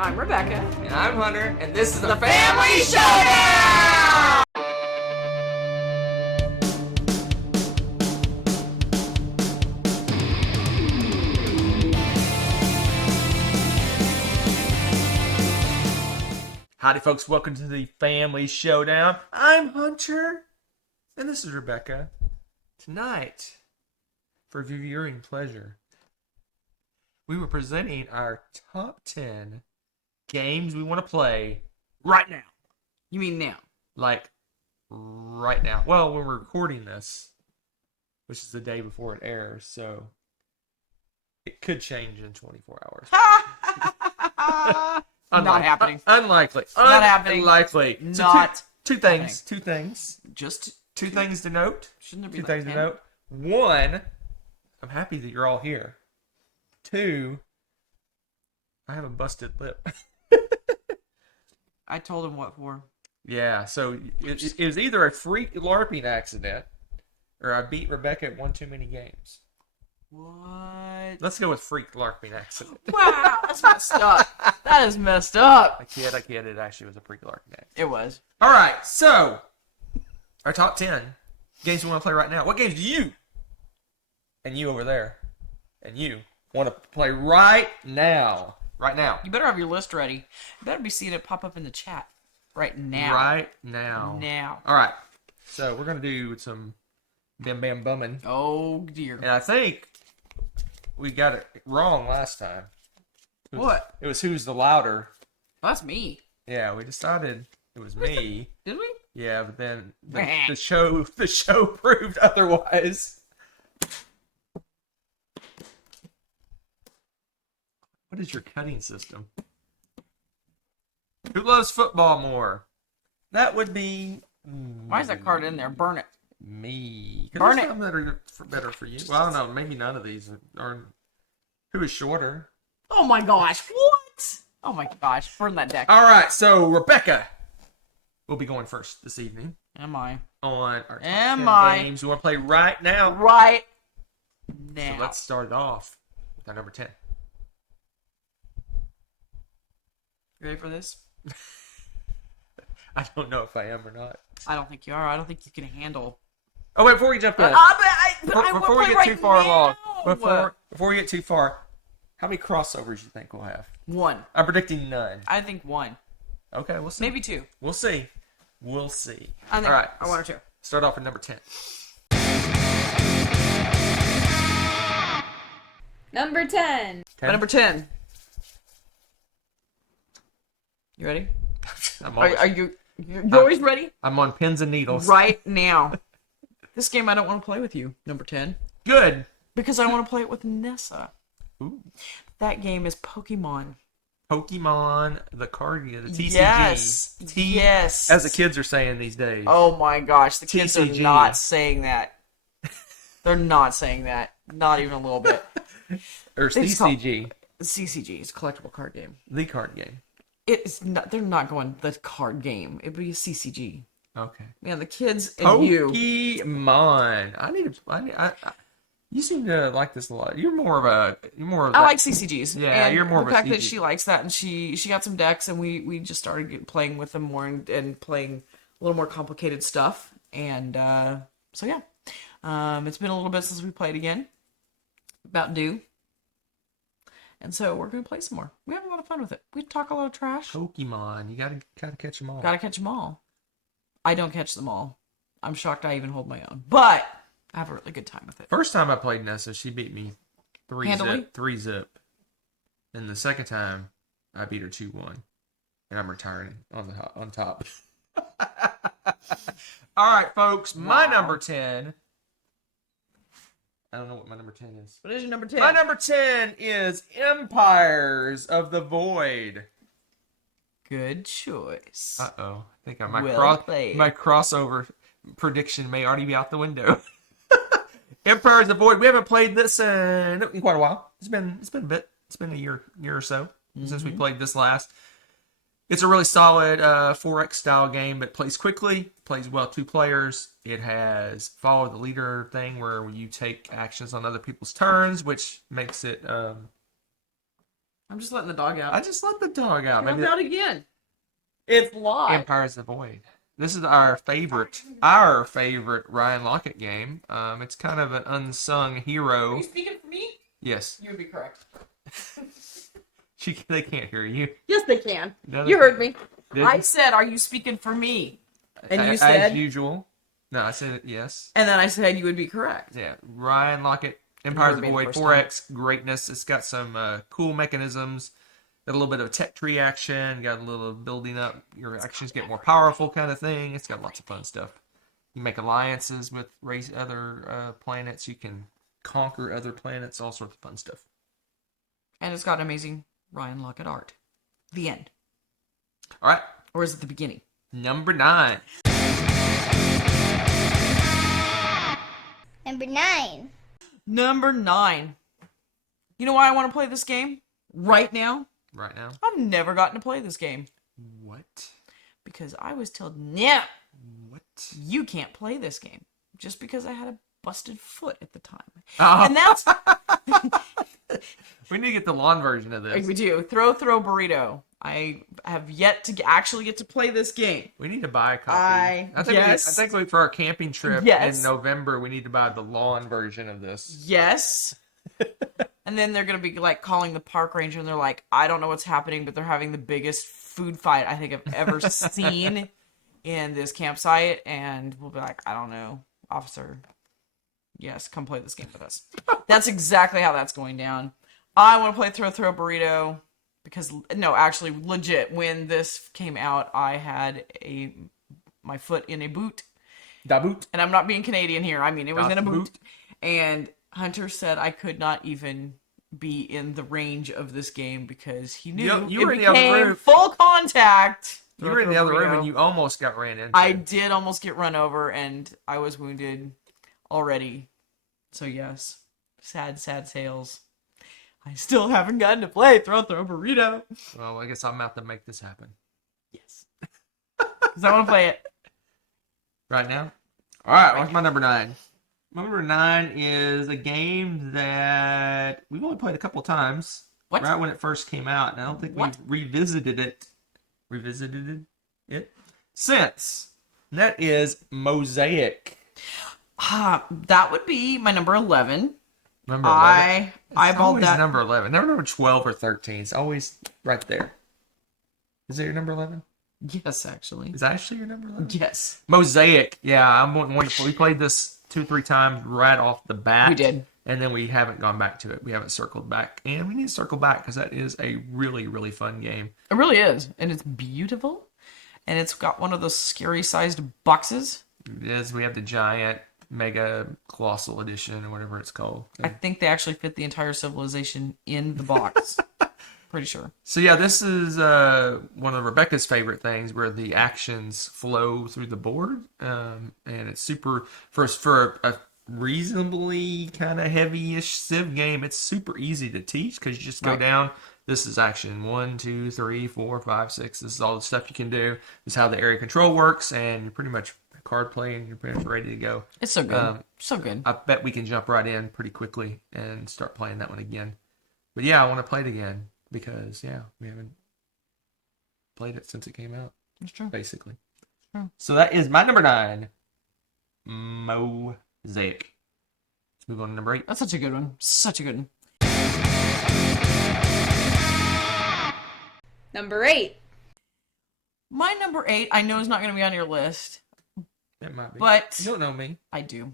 I'm Rebecca. And I'm Hunter, and this is the Family Showdown! Howdy, folks. Welcome to the Family Showdown. I'm Hunter, and this is Rebecca. Tonight, for viewing pleasure, we were presenting our top 10 games we want to play right now. You mean now? Like, right now. Well, when we're recording this, which is the day before it airs, so it could change in 24 hours. Not happening. Unlikely. Not happening. Unlikely. So Not two things. Two things. Just two things to note. Shouldn't there be Two like things to 10? note. One, I'm happy that you're all here. Two, I have a busted lip. I told him what for. Yeah, so it was either a freak LARPing accident or I beat Rebecca at one too many games. What? Let's go with freak LARPing accident. Wow, that's messed up. That is messed up. I kid. It actually was a freak LARPing accident. It was. All right, so our top 10 games we want to play right now. What games do you and you over there and you want to play right now? Right now. You better have your list ready. You better be seeing it pop up in the chat right now. Right now. Now. All right, so we're going to do some bim bam bumming. Oh, dear. And I think we got it wrong last time. What? It was who's the louder. That's me. Yeah, we decided it was me. Did we? Yeah, but then the show proved otherwise. What is your cutting system? Who loves football more? That would be Why is that card in there? Burn it. me. Burn there's it. some that are better for you. Well, I don't know. Maybe none of these are. Who is shorter? Oh my gosh. What? Oh my gosh. Burn that deck. All right, so Rebecca will be going first this evening Am I? on our top Am 10 I? games we want to play right now. Right now. So let's start it off with our number 10. You ready for this? I don't know if I am or not. I don't think you are. I don't think you can handle. Oh wait, before we jump in, before we get too far along, before we get too far, how many crossovers you think we'll have? One. I'm predicting none. I think one. Okay, we'll see. Maybe two. We'll see. We'll see. I think All right, one or two. Start off at number 10. Number 10. Number 10. You ready? I'm Are you always ready? I'm on pins and needles. Right now. This game I don't want to play with you. Number 10. Good. Because I want to play it with Nessa. Ooh. That game is Pokemon. Pokemon, the card game, the TCG. Yes. Yes. As the kids are saying these days. Oh my gosh. The kids TCG. are not saying that. They're not saying that. Not even a little bit. Or CCG. CCG is a collectible card game. The card game. It's not. They're not going the card game. It'd be a CCG. Okay. Man, the kids and you. Pokemon. You seem to like this a lot. You're more of I like CCGs. Yeah, and you're more of a the fact that CG. she likes that, and she got some decks, and we just started playing with them more and playing a little more complicated stuff. And so yeah, it's been a little bit since we played again. About due. And so we're gonna play some more. We have a lot of fun with it. We talk a lot of trash. Pokemon. You gotta catch them all. Gotta catch them all. I don't catch them all. I'm shocked I even hold my own, but I have a really good time with it. First time I played Nessa, she beat me Handily? 3-0. And the second time, I beat her 2-1. And I'm retiring on top. All right, folks. My Wow. number 10. I don't know what my number 10 is. What is your number 10? My number 10 is Empires of the Void. Good choice. Uh-oh. I think Well played. my crossover prediction may already be out the window. Empires of the Void. We haven't played this in quite a while. It's been a bit. It's been a year or so since we played this last. It's a really solid 4X style game, but plays quickly, plays well 2 players. It has follow the leader thing where you take actions on other people's turns, which makes it I'm just letting the dog out. I just let the dog out. Let Maybe out again. It's live. Empires of the Void. This is our favorite Ryan Lockett game. It's kind of an unsung Are hero. you speaking for me? Yes. You would be correct. They can't hear you. Yes, they can. No, You heard me. Did I you? said, "Are you speaking for me?" And you As said, usual. No, I said yes. and then I said you would be correct. Yeah, Ryan Lockett, Empires of the heard me the Void, first 4X greatness. It's got some cool mechanisms. Got a little bit of tech tree action. Got a little building up. Your actions get more powerful kind of thing. It's got lots of fun stuff. You make alliances with other planets. You can conquer other planets. All sorts of fun stuff. And it's got amazing Ryan Lockett art. The end. All right, Or is it the beginning? number 9. Number 9. Number 9. You know why I want to play this game right now? Right now. I've never gotten to play this game. What? Because I was told, no, What? you can't play this game. Just because I had a busted foot at the time. Oh. And that's We need to get the lawn version of this. we do. Throw burrito. I have yet to actually get to play this game. We need to buy a copy. Yes. I think for our camping trip Yes. in November, we need to buy the lawn version of this. Yes. And then they're going to be like calling the park ranger and they're like, I don't know what's happening, but they're having the biggest food fight I think I've ever seen in this campsite. And we'll be like, I don't know, officer. Yes, come play this game with us. That's exactly how that's going down. I want to play Throw Burrito because, no, actually, legit, when this came out, I had my foot in a boot. Da boot. And I'm not being Canadian here. I mean, it was Das in a boot. Boot. And Hunter said I could not even be in the range of this game because he knew You it were in the other became room. full contact. You were in the other room and you almost got ran into. I did almost get run over and I was wounded already. So yes, sad tales. I still haven't gotten to play Throw Burrito. Well, I guess I'm about to make this happen. Yes. Because I want to play it. Right now? Alright, what's my number 9? My number 9 is a game that we've only played a couple times. What? Right when it first came out, and I don't think What? we've revisited it since. And that is Mosaic. That would be my number 11. Number 11. I It's bought always that. number 11. Never number 12 or 13. It's always right there. Is it your number 11? Yes, actually. Is that actually your number 11? Yes. Mosaic. Yeah, I'm wonderful. We played this 2-3 times right off the bat. We did. And then we haven't gone back to it. We haven't circled back. And we need to circle back because that is a really, really fun game. It really is. And it's beautiful. And it's got one of those scary sized boxes. It is. We have the giant mega colossal edition or whatever it's called. I think they actually fit the entire civilization in the box. Pretty sure. So yeah, this is one of Rebecca's favorite things where the actions flow through the board. And it's super, for a reasonably kind of heavy-ish Civ game, it's super easy to teach because you just go Right. down. This is action 1, 2, 3, 4, 5, 6. This is all the stuff you can do. This is how the area control works, and you're pretty much card play and you're pretty much ready to go. It's so good. So good. I bet we can jump right in pretty quickly and start playing that one again. But yeah, I want to play it again because yeah, we haven't played it since it came out, It's true. basically. True. So that is my number 9, Mosaic. Let's move on to number 8. That's such a good one. Such a good one. Number 8. My number 8, I know is not going to be on your list. It might be. But- you don't know me. I do.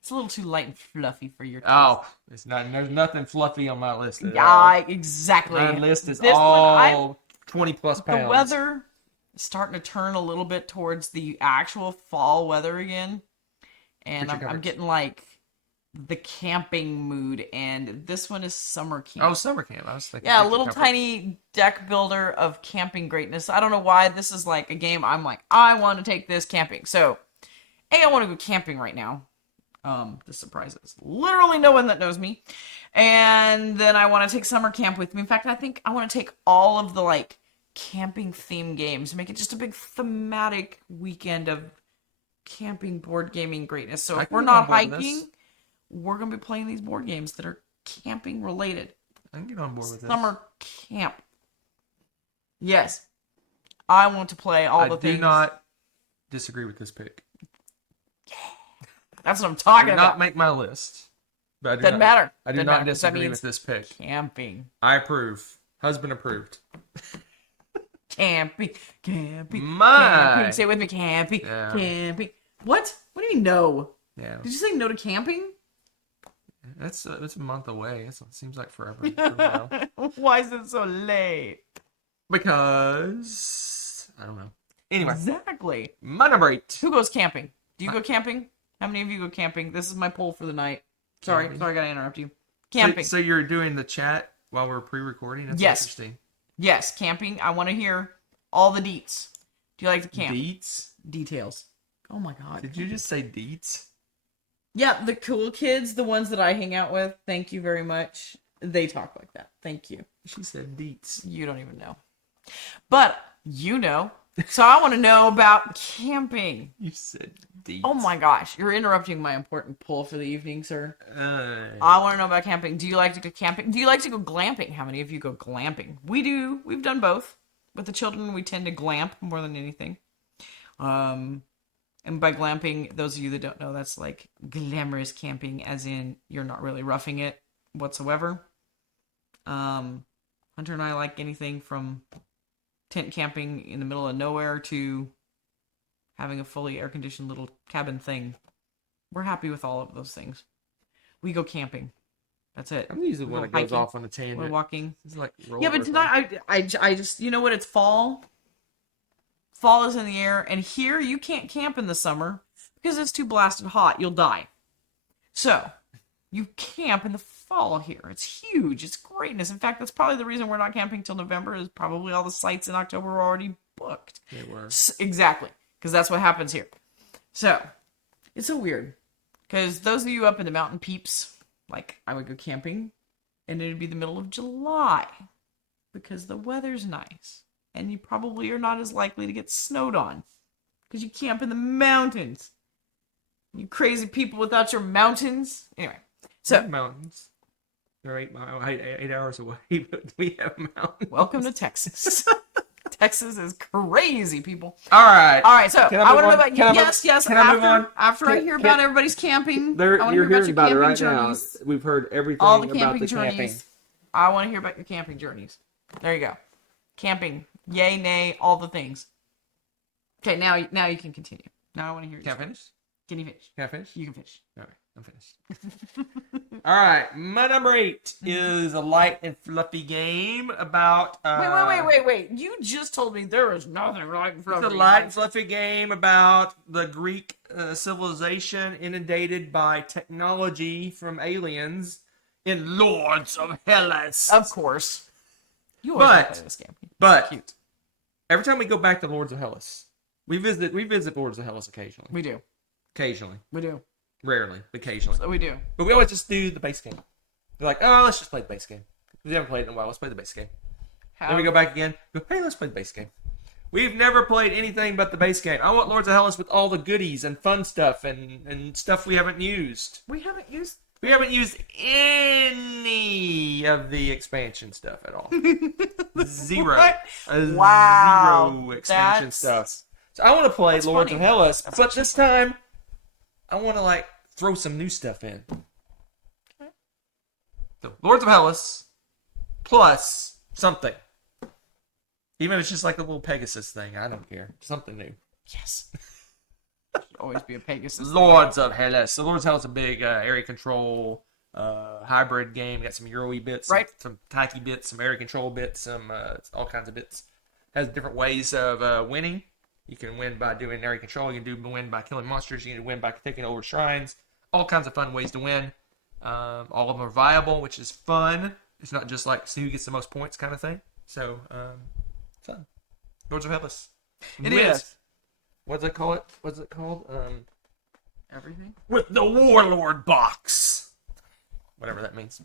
It's a little too light and fluffy for your taste. Oh, it's not. There's nothing fluffy on my list. At all. Yeah, exactly. My list is This one, all 20 plus pounds. The weather is starting to turn a little bit towards the actual fall weather again. And Picture I'm coverage. getting like the camping mood. And this one is summer camp. Oh, summer camp. I was thinking. Yeah, a picture little coverage. tiny deck builder of camping greatness. I don't know why this is like a game I'm like, I want to take this camping. So, I want to go camping right now. This surprises literally no one that knows me. And then I want to take summer camp with me. In fact, I think I want to take all of the like camping theme games, make it just a big thematic weekend of camping board gaming greatness. So I if can we're get not on board with this. hiking, we're going to be playing these board games that are camping related. I can get on board with this. Summer camp. Yes. I want to play all the I things. do not disagree with this pick. That's what I'm talking Did about. not make my list. But I do Doesn't not, matter. I do Doesn't not matter, 'cause that disagree means with this pick. Camping. I approve. Husband approved. Camping. Camping. My. Camping. Say it with me. Camping. Yeah. Camping. What? What do you mean no? Yeah. Did you say no to camping? That's a month away. It seems like forever. For a while. Why is it so late? Because I don't know. Anyway, Exactly. my number 8. Who goes camping? Do you go camping? How many of you go camping? This is my poll for the night. Sorry, Camping. I gotta interrupt you. Camping. So you're doing the chat while we're pre-recording? That's Yes. interesting. Yes, camping. I want to hear all the deets. Do you like to camp? Deets? Details. Oh my god. Did you just say deets? Yeah, the cool kids, the ones that I hang out with. Thank you very much. They talk like that. Thank you. She said deets. You don't even know. But you know. So I want to know about camping. You said deets. Oh my gosh, you're interrupting my important poll for the evening, sir. Uh, I want to know about camping. Do you like to go camping? Do you like to go glamping? How many of you go glamping? We do. We've done both. With the children, we tend to glamp more than anything. And by glamping, those of you that don't know, that's like glamorous camping, as in you're not really roughing it whatsoever. Hunter and I like anything from tent camping in the middle of nowhere to having a fully air-conditioned little cabin thing. We're happy with all of those things. We go camping. That's it. I'm usually the We one go that goes hiking. off on a We're tangent. walking. It's like Yeah, but tonight I just, you know what? It's fall. Fall is in the air, and here you can't camp in the summer because it's too blasted hot. You'll die. So you camp in the fall here. It's huge. It's greatness. In fact, that's probably the reason we're not camping till November. Is probably all the sites in October are already booked. They were. Exactly, because that's what happens here. So it's so weird because those of you up in the mountain peeps, like I would go camping, and it'd be the middle of July because the weather's nice. And you probably are not as likely to get snowed on because you camp in the mountains. You crazy people without your mountains. Anyway, so Mountains. They're 8 hours away, but we have mountains. welcome to Texas. Texas is crazy, people. All right. All right, so Can I I move want to know on? about Can I move- yes. can I move on? After I hear about everybody's camping, I want to hear about your camping journeys. We've heard everything All the camping journeys. I want to hear about your camping journeys. There you go. Camping. Yay, nay, all the things. Okay, now you can continue. Now I want to hear. Can I finish? Can you finish? Can I finish? You can finish. All right, I'm finished. All right, my number 8 is a light and fluffy game about. Wait. You just told me there was nothing light and fluffy. It's a light and fluffy game about the Greek civilization inundated by technology from aliens in Lords of Hellas. Of course. You always But- play this game. It's but- cute. Every time we go back to Lords of Hellas, we visit Lords of Hellas occasionally. We do. Occasionally. Rarely, but occasionally. So we do. But we always just do the base game. We're like, oh, let's just play the base game. We haven't played it in a while. Let's play the base game. Then we go back again. Go, hey, let's play the base game. We've never played anything but the base game. I want Lords of Hellas with all the goodies and fun stuff and stuff we haven't used. We haven't used. We haven't used any of the expansion stuff at all. Zero. What? Zero expansion that's- stuff. So I want to play That's Lords funny. of Hellas, but this time I want to like throw some new stuff in. Okay. So Lords of Hellas plus something. Even if it's just like a little Pegasus thing, I don't care. Something new. Yes. Should always be a Pegasus. Lords of Hellas. So Lords of Hellas is a big area control hybrid game. Got some Euro-y bits, Right. some tacky bits, some area control bits, some all kinds of bits. Has different ways of winning. You can win by doing area control. You can win by killing monsters. You can win by taking over shrines. All kinds of fun ways to win. All of them are viable, which is fun. It's not just like see who gets the most points kind of thing. So fun. Lords of Hellas. It With- is. What's it called? Everything. With the Warlord box. Whatever that means.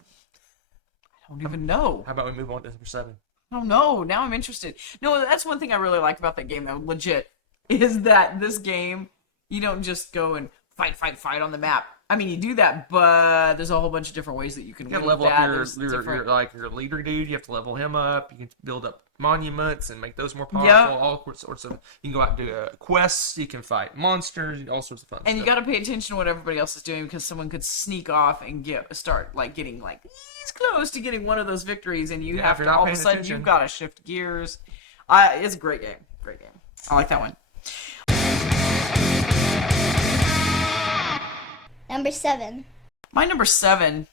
I don't even know. How about we move on to number 7? Oh no, now I'm interested. No, that's one thing I really like about that game though, legit, is that this game, you don't just go and fight on the map. I mean, you do that, but there's a whole bunch of different ways that you can You gotta win with level up that. your, There's different. your leader dude. You have to level him up. You can build up monuments and make those more powerful. Yep. All sorts of. You can go out and do quests. You can fight monsters. All sorts of fun And stuff. you got to pay attention to what everybody else is doing because someone could sneak off and start like getting like he's close to getting one of those victories, and you Yeah, have if you're to not all of a paying sudden attention. you've got to shift gears. It's a great game. Great game. I like that one. Number 7. My number 7.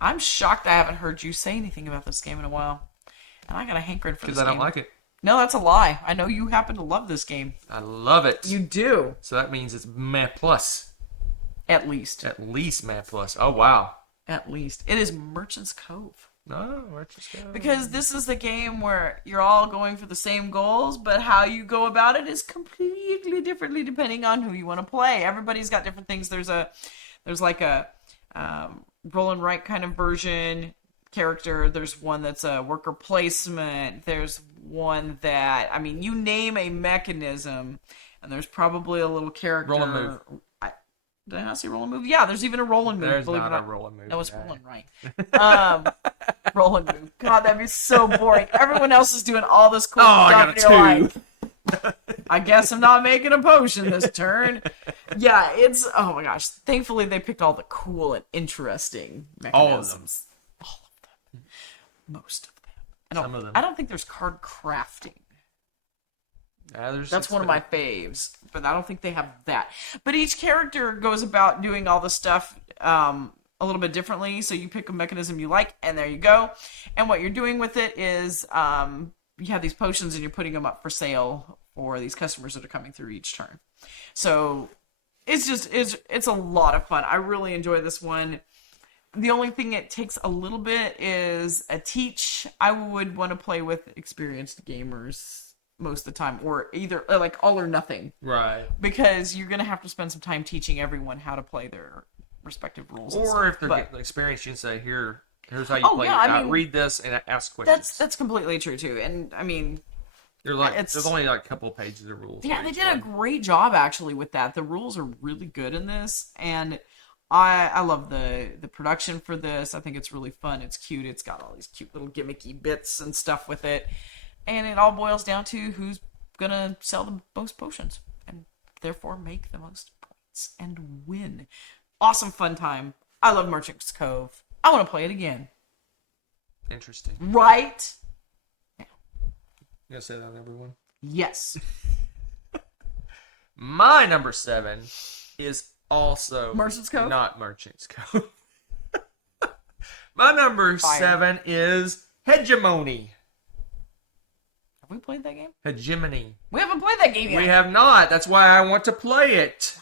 I'm shocked I haven't heard you say anything about this game in a while, and I got a hankering for this Because game. I don't like it. No, that's a lie. I know you happen to love this game. I love it. You do, So that means it's meh plus. at least. At least meh plus. Oh wow. At least it is Merchant's Cove. No, where'd you go? Because this is the game where you're all going for the same goals, but how you go about it is completely differently depending on who you want to play. Everybody's got different things. There's like a roll and write kind of version character. There's one that's a worker placement. There's one that, I mean, you name a mechanism, and there's probably a little character. Roll and move. Did I not say roll and move? Yeah, there's even a roll and move. There's believe not it or a not. roll and move. No, it's guy. roll and write. Roll and move. God, that'd be so boring. Everyone else is doing all this cool Oh, I stuff. got a and you're 2. like, I guess I'm not making a potion this turn. Yeah, it's, oh my gosh. Thankfully, they picked all the cool and interesting mechanisms. All of them. Most of them. Some of them. I don't think there's card crafting. That's one of my faves, but I don't think they have that. But each character goes about doing all the stuff a little bit differently. So you pick a mechanism you like, and there you go. And what you're doing with it is you have these potions, and you're putting them up for sale for these customers that are coming through each turn. So it's a lot of fun. I really enjoy this one. The only thing it takes a little bit is a teach. I would want to play with experienced gamers most of the time, or either like all or nothing, Right. because you're gonna have to spend some time teaching everyone how to play their respective rules. and Or stuff. if they're But getting experience, you can say, here's how you Oh, play yeah, it. I mean, read this and ask questions. that's completely true too. And I mean, You're like, it's- there's only like a couple of pages of rules. yeah, for they each did a one. great job actually with that. The rules are really good in this, and I love the production for this. I think it's really fun. It's cute. It's got all these cute little gimmicky bits and stuff with it, and it all boils down to who's gonna sell the most potions and therefore make the most points and win. Awesome fun time. I love Merchant's Cove. I want to play it again. Interesting. Right? You gonna say that on everyone? Yes. My number 7 is also Merchant's Cove? not Merchant's Cove. My number Fire. 7 is Hegemony. Have we played that game? Hegemony. We haven't played that game yet. We have not. That's why I want to play it.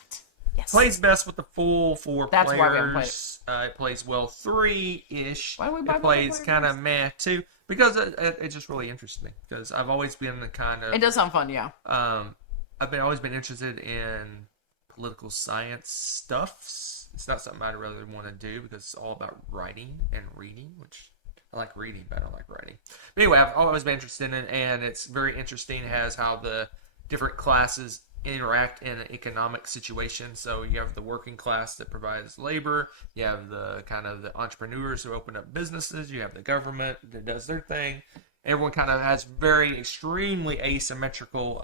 Yes. Plays best with the full 4 That's players. why we haven't played It plays well 3-ish. Why do we buy It plays multiplayer kind of games? meh too, because it just really interests me. Because I've always been the kind of It does sound fun, yeah. I've always been interested in political science stuffs. It's not something I'd rather want to do because it's all about writing and reading, which I like reading, but I don't like writing. But anyway, I've always been interested in it, and it's very interesting. It has how the different classes interact in an economic situation. So you have the working class that provides labor. You have the kind of the entrepreneurs who open up businesses. You have the government that does their thing. Everyone kind of has very extremely asymmetrical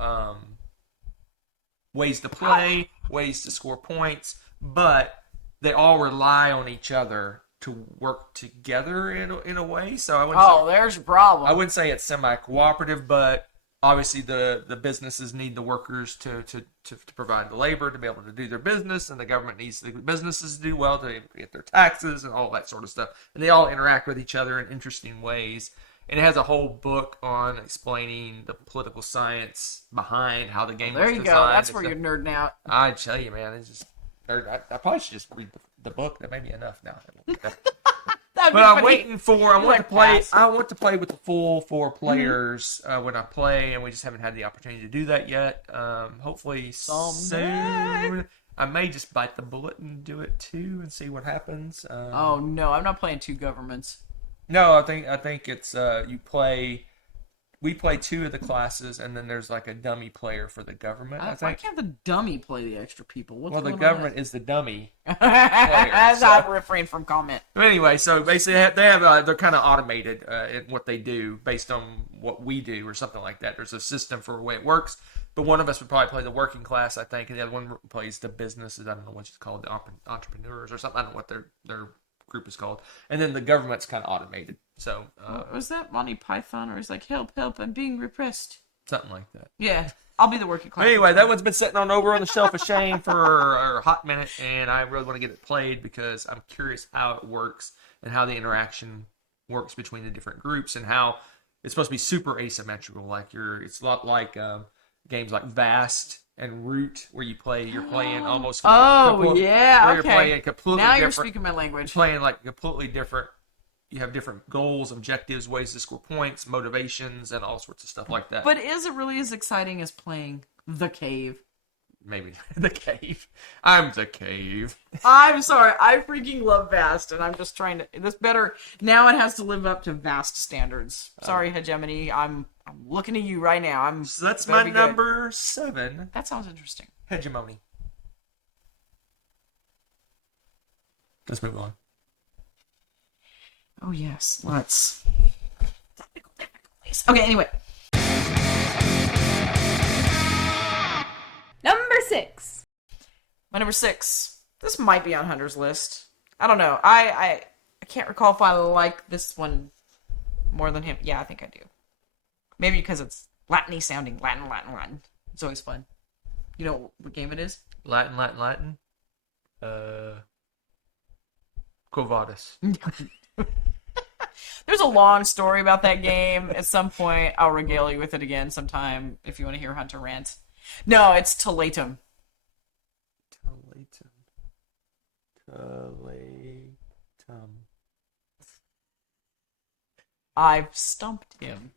ways to play, ways to score points, but they all rely on each other to work together in a way. So I wouldn't There's your problem. I wouldn't say it's semi-cooperative, but obviously the businesses need the workers to provide the labor to be able to do their business, and the government needs the businesses to do well to get their taxes and all that sort of stuff. And they all interact with each other in interesting ways. And it has a whole book on explaining the political science behind how the game There was you designed. go. That's and where stuff. you're nerding out. I tell you, man, it's just I probably should just read the book. That may be enough now. That'd But be I'm funny. waiting for. I want like to play. pass. I want to play with the full 4 players when I play, and we just haven't had the opportunity to do that yet. Hopefully Someday. soon. I may just bite the bullet and do it too, and see what happens. Oh no, I'm not playing 2 governments. No, I think it's you play we play 2 of the classes, and then there's like a dummy player for the government. I Why think. can't the dummy play the extra people? What's Well, the going government is the dummy. on? As so- I refrain from comment. But anyway, so basically they're kind of automated in what they do based on what we do or something like that. There's a system for the way it works. But one of us would probably play the working class, I think, and the other one plays the businesses. I don't know what it's called, the entrepreneurs or something. I don't know what their group is called. And then the government's kind of automated. So Was that Monty Python, or he's like, help, help, I'm being repressed? something like that. Yeah, I'll be the working class. But anyway, that one's been sitting over on the shelf of shame for a hot minute, and I really want to get it played because I'm curious how it works and how the interaction works between the different groups and how it's supposed to be super asymmetrical. Like it's a lot like games like Vast and Root, where you're playing almost. Yeah, where okay. You're playing completely Now different. you're speaking my language. Playing like completely different. You have different goals, objectives, ways to score points, motivations, and all sorts of stuff like that. But is it really as exciting as playing The Cave? Maybe the cave. I'm the cave. I'm sorry, I freaking love Vast, and I'm just trying to. This better now. It has to live up to Vast standards. Sorry, Hegemony. I'm looking at you right now. So that's better my be good. number 7. That sounds interesting. Hegemony. Let's move on. Oh yes, let's. Technical difficulties. Okay, anyway. Number 6. My number 6. This might be on Hunter's list. I don't know. I can't recall if I like this one more than him. Yeah, I think I do. Maybe because it's Latin-y sounding. Latin. It's always fun. You know what game it is? Latin. Quo Vadis. There's a long story about that game. At some point, I'll regale you with it again sometime if you want to hear Hunter rant. No, it's Teletum. I've stumped him.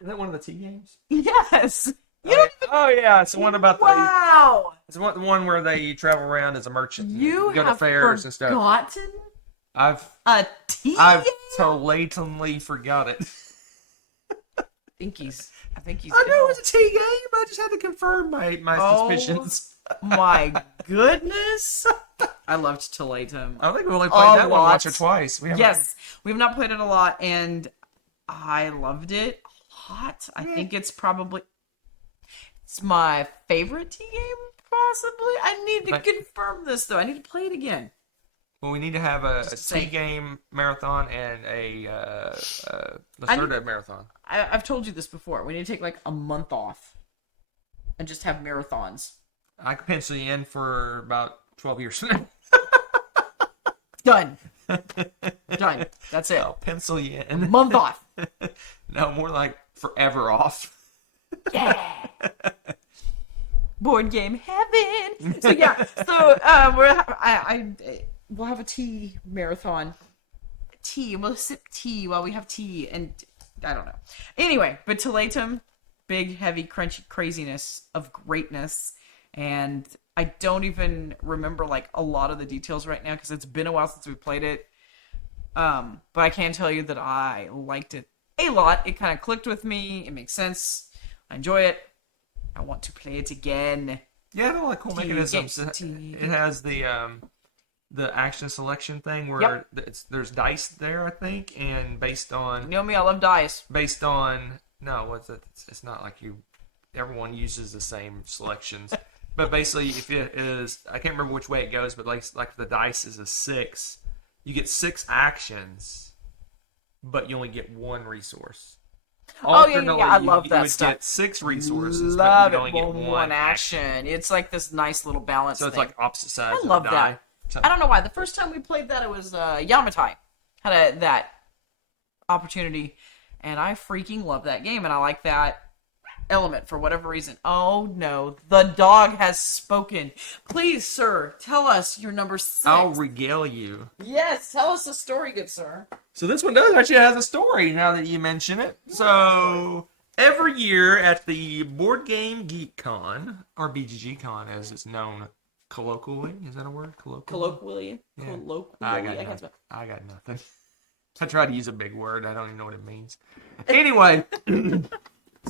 Is that one of the T games? Yes. Oh yeah, it's the one about Wow. It's the one where they travel around as a merchant. You go to have fairs and stuff. forgotten I've a T I've game? blatantly forgot it. I think he's I knew it was a T game. I just had to confirm my Oh. suspicions. My goodness. I loved Teletum. I think we only played that one lot. once or twice. Yes, we have not played it a lot, and I loved it a lot. I think it's my favorite T game, possibly. I need to confirm this, though. I need to play it again. Well, we need to have a say- T game marathon and a Lacerda marathon. I've told you this before. We need to take like a month off and just have marathons. I could pencil you in for about 12 years from now. Done. Done. That's it. I'll pencil you in. Month off. No, more like forever off. Yeah. Board game heaven. So yeah. So we'll have a tea marathon. Tea. We'll sip tea while we have tea, and I don't know. Anyway, but Teletum, big, heavy, crunchy craziness of greatness, and I don't even remember like a lot of the details right now because it's been a while since we played it. But I can tell you that I liked it a lot. It kind of clicked with me. It makes sense. I enjoy it. I want to play it again. Yeah, I don't like cool mechanisms. Tea. It has the action selection thing where there's dice there, I think, and based You on know me, I love dice. it's not like everyone uses the same selections. But basically, if it is, I can't remember which way it goes, but like if the dice is a 6, you get 6 actions, but you only get 1 resource. Oh, yeah, I love you that would stuff. get 6 resources, Love but it. you only get 1 action. It's like this nice little balance So it's thing. like opposite sides I of love the die. that. I don't know why. The first time we played that, it was Yamatai had that opportunity, and I freaking love that game, and I like that element for whatever reason. Oh no, the dog has spoken. Please, sir, tell us your number 6. I'll regale you. Yes, tell us the story, good sir. So this one does actually has a story now that you mention it. So every year at the Board Game Geek Con, or BGG Con as it's known colloquially, is that a word? Colloquially? Yeah. Colloquially? I got can't nothing. spell. I got nothing. I tried to use a big word. I don't even know what it means. Anyway,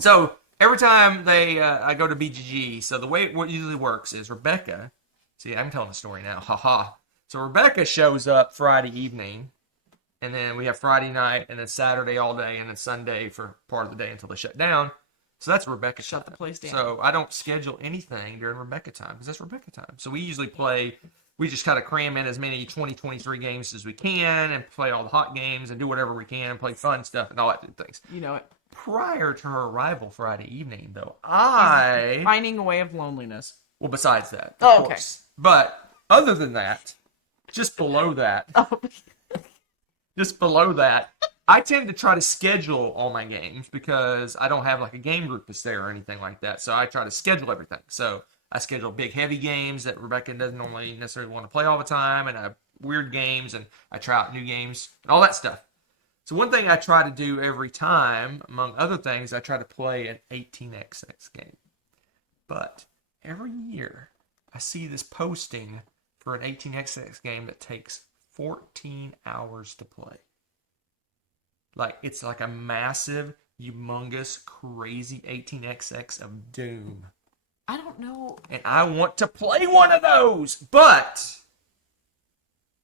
So every time I go to BGG, so the way what usually works is Rebecca. See, I'm telling the story now. Haha. So Rebecca shows up Friday evening, and then we have Friday night, and then Saturday all day, and then Sunday for part of the day until they shut down. So that's Rebecca Shut time. the place down. So I don't schedule anything during Rebecca time because that's Rebecca time. So we usually play. We just kind of cram in as many 2023 games as we can and play all the hot games and do whatever we can and play fun stuff and all that things. You know it. Prior to her arrival Friday evening, though, Finding a way of loneliness. well, besides that, of Oh, okay. course. But other than that, just below that, just below that, I tend to try to schedule all my games because I don't have like a game group that's there or anything like that. So I try to schedule everything. So I schedule big, heavy games that Rebecca doesn't normally necessarily want to play all the time, and I have weird games, and I try out new games and all that stuff. So one thing I try to do every time, among other things, I try to play an 18xx game. But every year, I see this posting for an 18xx game that takes 14 hours to play. Like, it's like a massive, humongous, crazy 18xx of Doom. I don't know. And I want to play one of those, but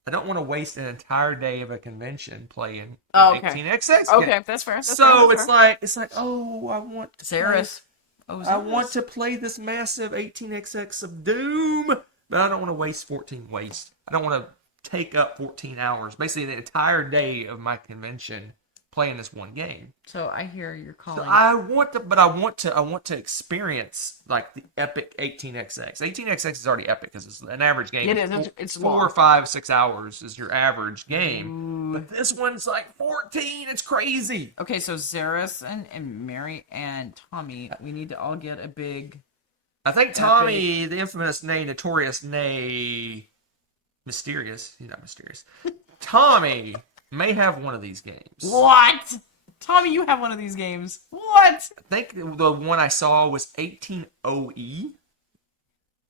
I don't want to waste an entire day of a convention playing an 18xx game. Okay, that's fair. So it's like, oh, I want to Zaris. I want to play this massive 18xx of Doom, but I don't want to waste 14 waste. I don't want to take up 14 hours, basically the entire day of my convention playing this one game. So I hear you're calling. So I want to experience like the epic 18xx. 18xx is already epic because it's an average game. It is. It's 4 or 5, 6 hours is your average game. Ooh. But this one's like 14. It's crazy. Okay, so Zaris and Mary and Tommy, we need to all get a big. I think Tommy, the infamous notorious mysterious. He's not mysterious. Tommy may have one of these games. What? Tommy, you have one of these games. What? I think the one I saw was 18OE.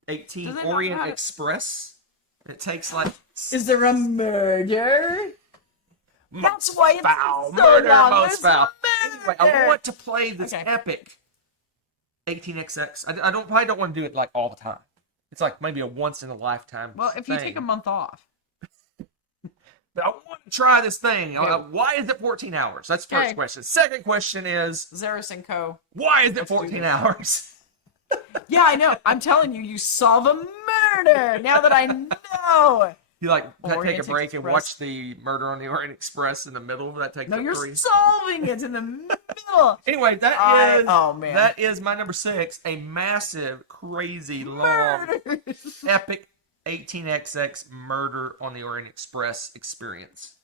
18 Does that not Orient matter? Express. It takes like Is there a murder? That's why it's foul. so Murder long. most There's foul. murder. Anyway, I want to play this Okay. epic 18xx. I probably don't want to do it like all the time. It's like maybe a once in a lifetime. Well, if you thing. take a month off. But I want to try this thing. Okay. Why is it 14 hours? That's the Okay. first question. Second question is, Zaris and Co. why is it Let's do 14 this. hours? Yeah, I know. I'm telling you, you solve a murder. Now that I know. You like take a Orient break and Express. watch the Murder on the Orient Express in the middle. That takes No, up you're 3. solving it in the middle. Anyway, Oh, man. that is my number 6. A massive, crazy, long, Murders. epic 18xx Murder on the Orient Express experience.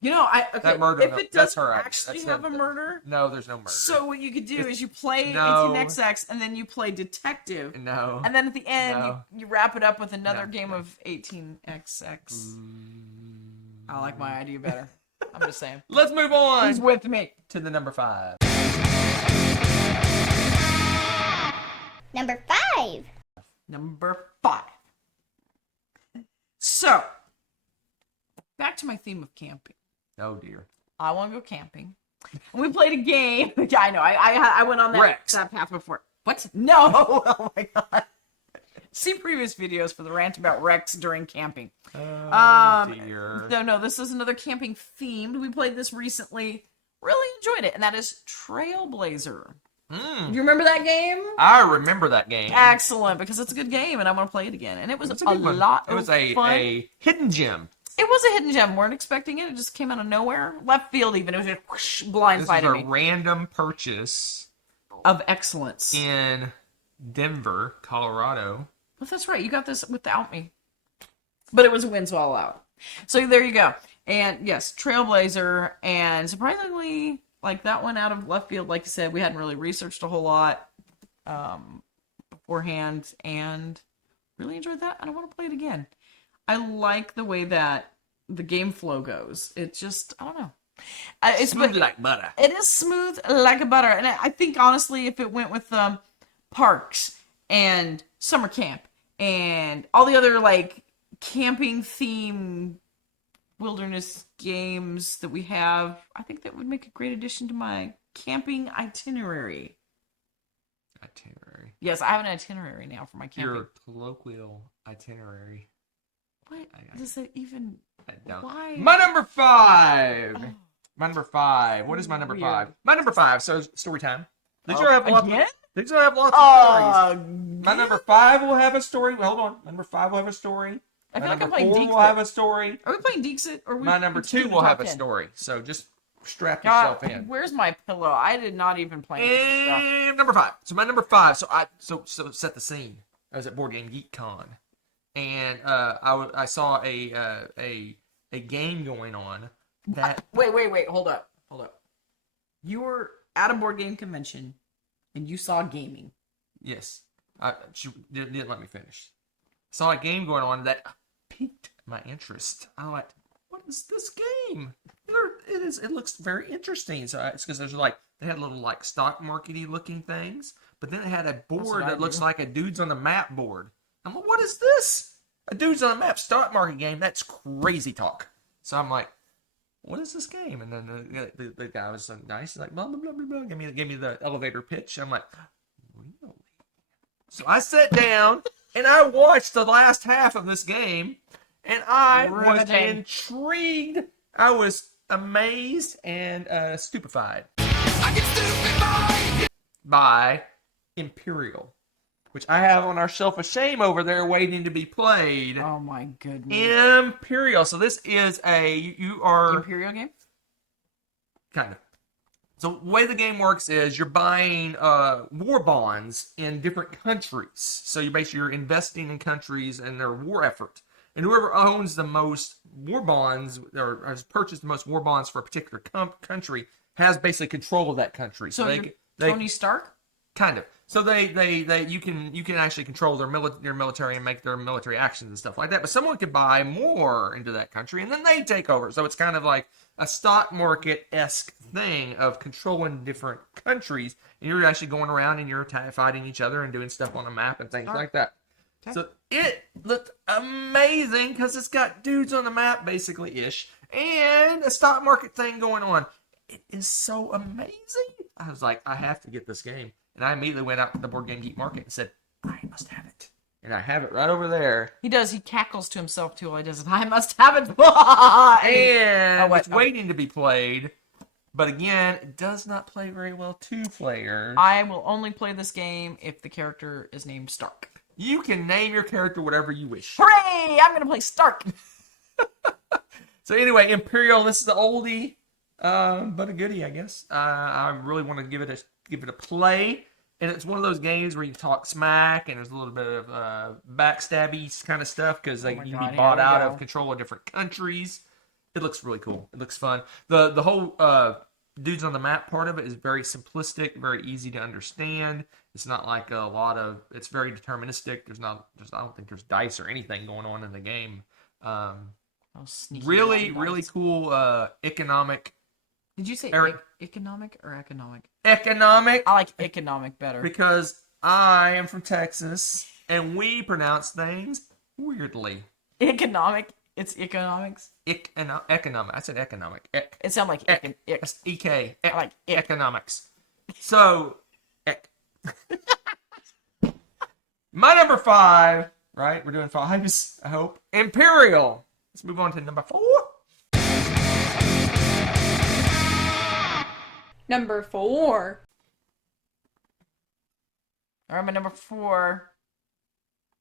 You know, That murder, if no, it that's doesn't her idea. actually That's have not a the- murder, No, there's no murder. so what you could do is you play No. 18xx and then you play detective, no. and then at the end No. you wrap it up with another No. game of 18xx. I like my idea better. I'm just saying. Let's move Who's on with me? to the number 5. Number 5. Number 5. So, back to my theme of camping. Oh dear. I want to go camping. And we played a game. Yeah, I know. I went on Rex. that path before. What? No. Oh my god. See previous videos for the rant about Rex during camping. Oh dear. So no, this is another camping themed. We played this recently. Really enjoyed it, and that is Trailblazer. Do you remember that game? I remember that game. Excellent, because it's a good game, and I want to play it again. And it was It's a good one. lot It was of fun. a hidden gem. It was a hidden gem. Weren't expecting it. It just came out of nowhere. Left field even. It was just whoosh, This is blindsided a me. random purchase Of excellence. in Denver, Colorado. Well, that's right. You got this without me. But it was a win, so I'll allow it. So there you go. And yes, Trailblazer. And surprisingly, like that one out of left field, like you said, we hadn't really researched a whole lot beforehand. And really enjoyed that. And I want to play it again. I like the way that the game flow goes. It just, I don't know. It's Smooth like butter. It is smooth like a butter. And I think, honestly, if it went with parks and summer camp and all the other, like, camping theme wilderness games that we have, I think that would make a great addition to my camping itinerary. itinerary. Yes, I have an itinerary now for my camping. Your colloquial itinerary. What I- does that even? I don't. Why? My number 5. Oh, My number 5. What is my number weird. 5? My number 5. So story time. Did you Oh, have lots? again? Did you have lots of stories? My Again? number 5 will have a story. Hold on. Number 5 will have a story. I My feel like number I'm playing 4 Dixit. will have a story. Are we playing Dixit? Or My number 2 will have a story. So just strap yourself in. Where's my pillow? I did not even plan for this stuff. And number 5. So my number 5. So set the scene. I was at Board Game Geek Con, and I saw a game going on that Wait. Hold up. You were at a board game convention, and you saw gaming. yes, she didn't let me finish. Saw a game going on that piqued my interest. I like, what is this game? It looks very interesting. So it's because they had little like stock markety looking things, but then they had a board that looks like a dudes on the map board. I'm like, what is this? A dudes on the map stock market game? That's crazy talk. So I'm like, what is this game? And then the guy was so nice. He's like, blah blah blah blah blah. Give me the elevator pitch. I'm like, really? So I sat down and I watched the last half of this game, and I was intrigued. I was amazed and stupefied by Imperial, which I have on our shelf of shame over there waiting to be played. Oh my goodness. Imperial. So this is you are Imperial game? kind of. So the way the game works is you're buying war bonds in different countries. So you're investing in countries and their war effort. And whoever owns the most war bonds or has purchased the most war bonds for a particular country has basically control of that country. So you're Tony Stark? Kind of. So you can actually control their military and make their military actions and stuff like that. But someone could buy more into that country and then they take over. So it's kind of like a stock market-esque thing of controlling different countries. And you're actually going around and you're fighting each other and doing stuff on a map and things like that. Okay. So it looked amazing because it's got dudes on the map basically-ish and a stock market thing going on. It is so amazing. I was like, I have to get this game. And I immediately went out to the Board Game Geek Market and said, I must have it. And I have it right over there. He does. He cackles to himself too while he does it. I must have it. And it's waiting to be played. But again, it does not play very well 2 players. I will only play this game if the character is named Stark. You can name your character whatever you wish. Hooray! I'm going to play Stark. So anyway, Imperial, this is the oldie, but a goodie, I guess. I really want to give it a play. And it's one of those games where you talk smack and there's a little bit of backstabby kind of stuff because you can be bought out of control of different countries. It looks really cool. It looks fun. The whole dudes on the map part of it is very simplistic, very easy to understand. It's not like a lot of. It's very deterministic. I don't think there's dice or anything going on in the game. Really cool economic. Did you say economic or economic? Economic. I like economic better. Because I am from Texas and we pronounce things weirdly. Economic. It's economics. Economic. I said economic. It sounds like EK. I like economics. So, my number 5, right? We're doing 5s, I hope. Imperial. Let's move on to number 4. Number 4. All right, my number 4,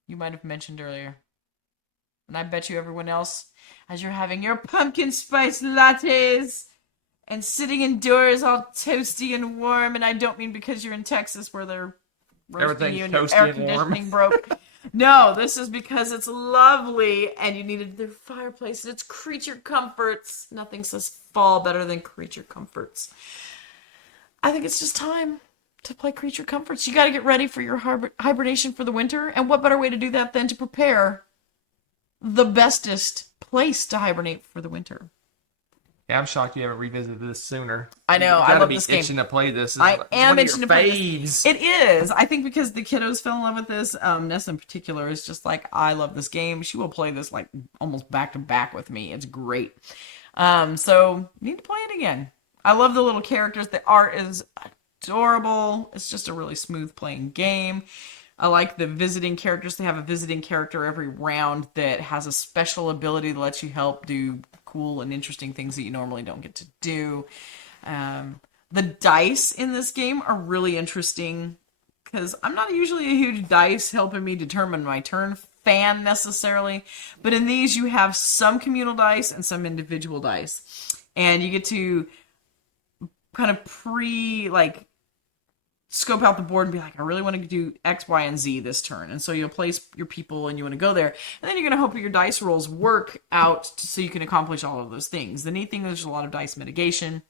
you might have mentioned earlier. And I bet you everyone else, as you're having your pumpkin spice lattes and sitting indoors all toasty and warm, and I don't mean because you're in Texas where they're roasting you and your air conditioning broke. No, this is because it's lovely and you needed the fireplace and it's creature comforts. Nothing says fall better than creature comforts. I think it's just time to play creature comforts. You got to get ready for your hibernation for the winter, and what better way to do that than to prepare the bestest place to hibernate for the winter. Yeah, I'm shocked you haven't revisited this sooner. I know. I love this game. Itching to play this. I am itching to play this. It is. I think because the kiddos fell in love with this. Nessa in particular is just like, I love this game. She will play this like almost back to back with me. It's great. So need to play it again. I love the little characters. The art is adorable. It's just a really smooth playing game. I like the visiting characters. They have a visiting character every round that has a special ability that lets you help do cool and interesting things that you normally don't get to do. The dice in this game are really interesting because I'm not usually a huge dice helping me determine my turn fan necessarily, but in these you have some communal dice and some individual dice, and you get to kind of scope out the board and be like, I really want to do X, Y, and Z this turn. And so you'll place your people and you want to go there. And then you're going to hope your dice rolls work out so you can accomplish all of those things. The neat thing is there's a lot of dice mitigation.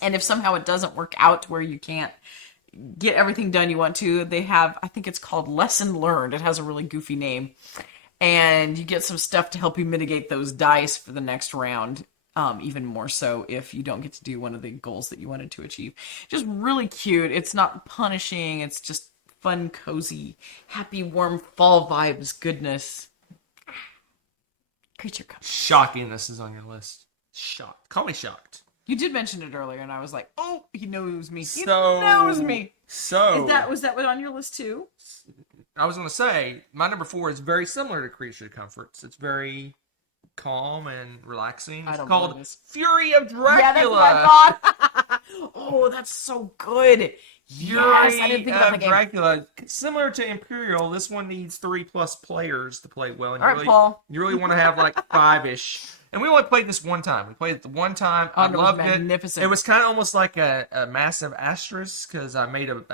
And if somehow it doesn't work out to where you can't get everything done you want to, they have, I think it's called Lesson Learned. It has a really goofy name. And you get some stuff to help you mitigate those dice for the next round. Even more so if you don't get to do one of the goals that you wanted to achieve. Just really cute. It's not punishing. It's just fun, cozy, happy, warm fall vibes goodness. Creature Comforts. Shocking this is on your list. Shocked. Call me shocked. You did mention it earlier, and I was like, oh, he knows me. He So- knows me. So Was that on your list too? I was going to say, my number 4 is very similar to Creature Comforts. It's very calm and relaxing. I It's don't called believe this. Fury of Dracula. Yeah, that's what I thought. Oh, that's so good. Fury Yes, I didn't think about of the game. Dracula. Similar to Imperial, this one needs 3+ players to play well. And All right, Paul. You really want to have like 5-ish. And we only played this one time. We played it the one time. Oh, I and it was loved magnificent. it. It was kind of almost like a massive asterisk because I made a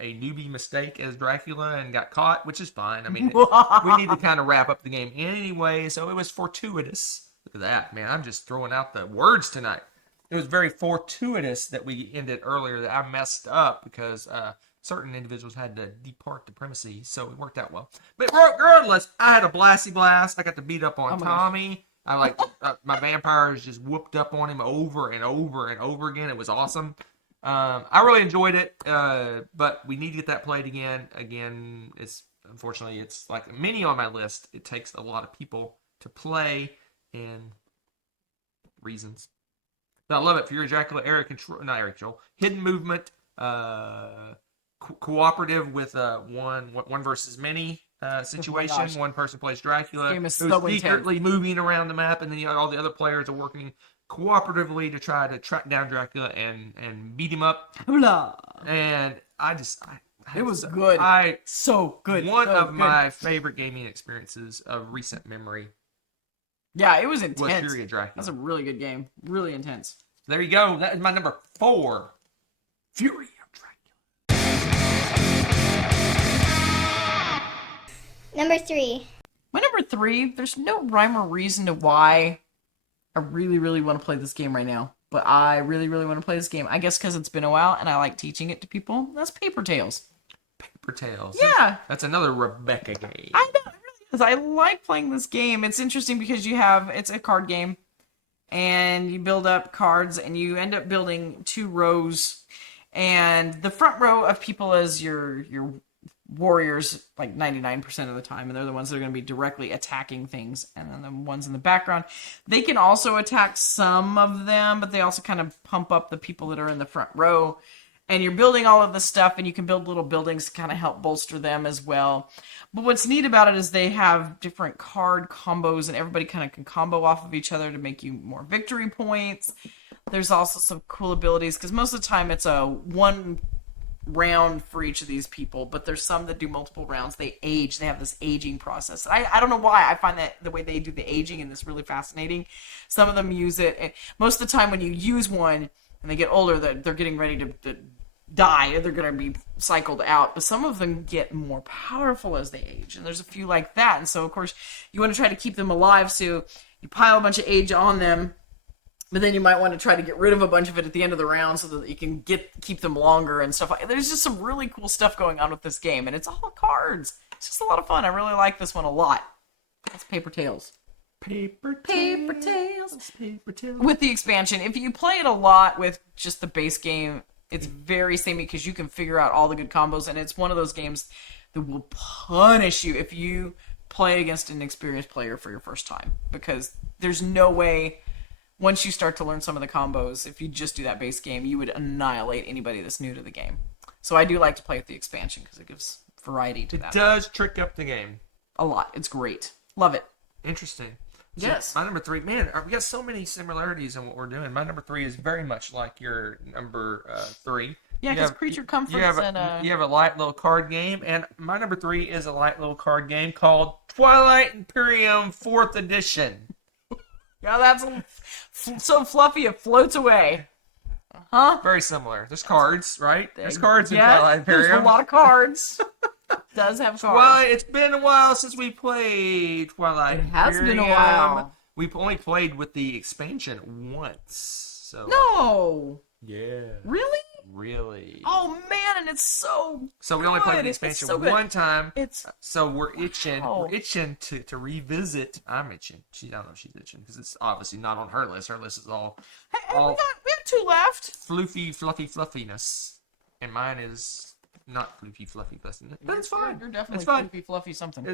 newbie mistake as Dracula and got caught, which is fine. I mean, we need to kind of wrap up the game anyway, so it was fortuitous. Look at that, man. I'm just throwing out the words tonight. It was very fortuitous that we ended earlier, that I messed up because certain individuals had to depart the premises, so it worked out well. But regardless, I had a blasty blast. I got to beat up on Oh my Tommy. I my vampires just whooped up on him over and over and over again. It was awesome. I really enjoyed it, but we need to get that played again. Again, unfortunately it's like many on my list. It takes a lot of people to play and reasons. But I love it. Fury Dracula, not area control, hidden movement, cooperative with one versus many situation. gosh. One person plays Dracula, This game is who's so intense. secretly moving around the map, and then all the other players are working cooperatively to try to track down Dracula and beat him up. Blah. And It was good. So good. One so of good. my favorite gaming experiences of recent memory Yeah, it was was intense. Fury of Dracula. That's a really good game. Really intense. There you go. That is my number 4. Fury of Dracula. Number 3. My number 3, there's no rhyme or reason to why I really, really want to play this game right now. But I really, really want to play this game. I guess because it's been a while and I like teaching it to people. That's Paper Tales. Paper Tales. Yeah. That's another Rebecca game. I know, it really is. I like playing this game. It's interesting because it's a card game. And you build up cards and you end up building 2 rows. And the front row of people is your warriors like 99% of the time, and they're the ones that are going to be directly attacking things. And then the ones in the background, they can also attack some of them, but they also kind of pump up the people that are in the front row. And you're building all of this stuff, and you can build little buildings to kind of help bolster them as well. But what's neat about it is they have different card combos, and everybody kind of can combo off of each other to make you more victory points. There's also some cool abilities, because most of the time it's a one round for each of these people, but there's some that do multiple rounds. They age. They have this aging process. I don't know why. I find that the way they do the aging in this really fascinating. Some of them use it, and most of the time when you use one and they get older, they're getting ready to die. They're going to be cycled out, but some of them get more powerful as they age, and there's a few like that. And so, of course, you want to try to keep them alive, so you pile a bunch of age on them. But then you might want to try to get rid of a bunch of it at the end of the round so that you can keep them longer and stuff. There's just some really cool stuff going on with this game, and it's all cards. It's just a lot of fun. I really like this one a lot. That's Paper Tales. Paper Paper Tales. Paper Tales. With the expansion, if you play it a lot with just the base game, it's very samey because you can figure out all the good combos, and it's one of those games that will punish you if you play against an experienced player for your first time, because there's no way once you start to learn some of the combos, if you just do that base game, you would annihilate anybody that's new to the game. So I do like to play with the expansion because it gives variety to It that. does trick up the game. A lot. It's great. Love it. Interesting. So Yes. my number 3, man, we got so many similarities in what we're doing. My number 3 is very much like your number 3. Yeah, You because have- creature comforts you have, and you have a light little card game, and my number 3 is a light little card game called Twilight Imperium 4th Edition. yeah, that's so fluffy it floats away. Huh? Very similar. There's cards, right? There's Yeah, cards in Twilight Imperium. There's a lot of cards. Does have cards. Well, it's been a while since we played Twilight It has Imperium. been a while. We've only played with the expansion once. So No. yeah. Really? Really. Oh man, and it's so. So we only played good. the It's expansion so good. one time. It's So we're itching. Wow. We're itching to revisit. I'm itching. I don't know if she's itching because it's obviously not on her list. Her list is all hey, all we have 2 left. floofy, fluffy fluffiness, and mine is not floofy, fluffy fluffiness. But it's fine. You're definitely It's fine. fluffy something.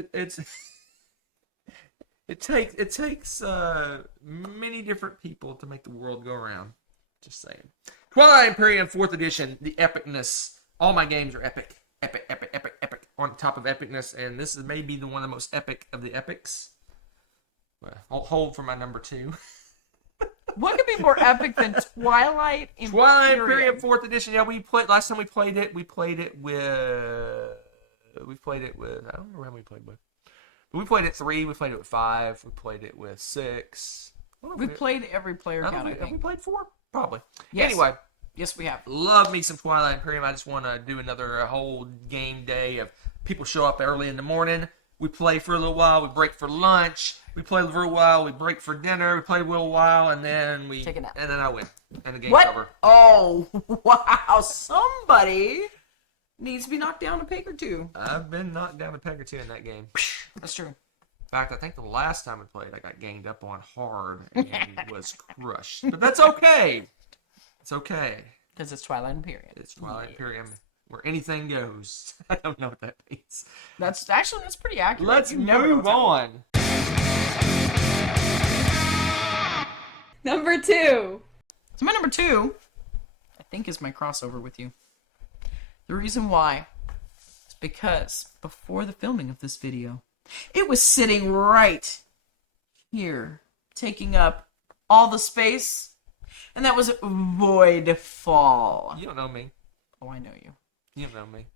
It takes many different people to make the world go around. Just saying. Twilight Imperium 4th Edition, the epicness. All my games are epic. Epic, epic, epic, epic. On top of epicness, and this is maybe the one of the most epic of the epics. Well, I'll hold for my number 2. What could be more epic than Twilight Imperium? Twilight Imperium 4th Edition. Yeah, last time we played it with I don't remember how we played with. But we played it 3, we played it with 5, we played it with 6. We've played every player count, I Have we think. played 4? Probably. Yes. Anyway, Yes, we have. love me some Twilight Imperium. I just want to do another whole game day of people show up early in the morning. We play for a little while. We break for lunch. We play for a while. We break for dinner. We play a little while, and then we Take a nap. And then I win, and the game's What? over. Oh, wow. Somebody needs to be knocked down a peg or 2. I've been knocked down a peg or 2 in that game. That's true. In fact, I think the last time we played, I got ganged up on hard and was crushed. But that's okay. It's okay. Because it's Twilight Imperium. It's Twilight Imperium, where anything goes. I don't know what that means. That's pretty accurate. Let's You never know move what's happening. on. Number 2. So my number 2, I think, is my crossover with you. The reason why is because before the filming of this video, it was sitting right here, taking up all the space, and that was Voidfall. You don't know me. Oh, I know you. You don't know me.